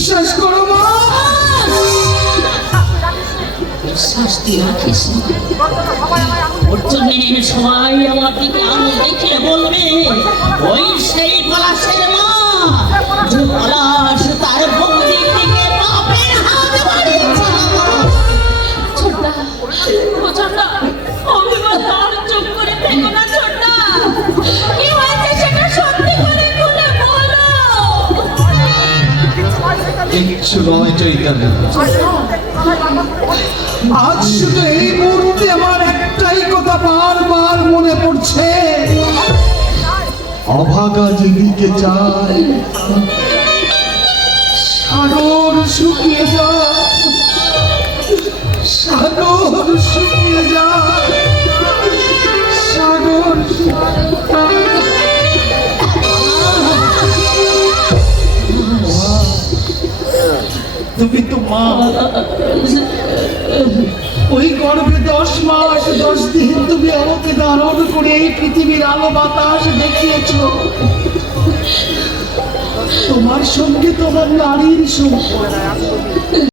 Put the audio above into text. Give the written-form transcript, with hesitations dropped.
বিশ্বাস করো মা। বিশ্বাস তুই রাখিস না। ওর জন্য সবাই আমার দিকে আঙুল দেখে বলবে ওই সেই পলাশের মা, যে পলাশ তার বন্দির দিকে বাপের হাত বাড়িয়েছে। ছোট্টা, ও ছোট্টা, অভিমান আর চুপ করে থেকো না ছোট্টা। কি হয়েছে সেটা সত্যি করে খুলে বলো। কিচ্ছু নয় চৈতন্য। আজ শুধু এই মুহূর্তে আমার একটাই কথা বারবার মনে পড়ছে, অভাগা যেদিকে যায় সাগর শুকিয়ে যায়, সাগর শুকিয়ে যায়, সাগর তুমি তো মা, ওই গর্ভে 10 মাস 10 দিন তুমি আমাকে ধারণ করে এই পৃথিবীর আলো বাতাস দেখিয়েছ। তোমার সঙ্গে তোমার নারীর সম্পর্ক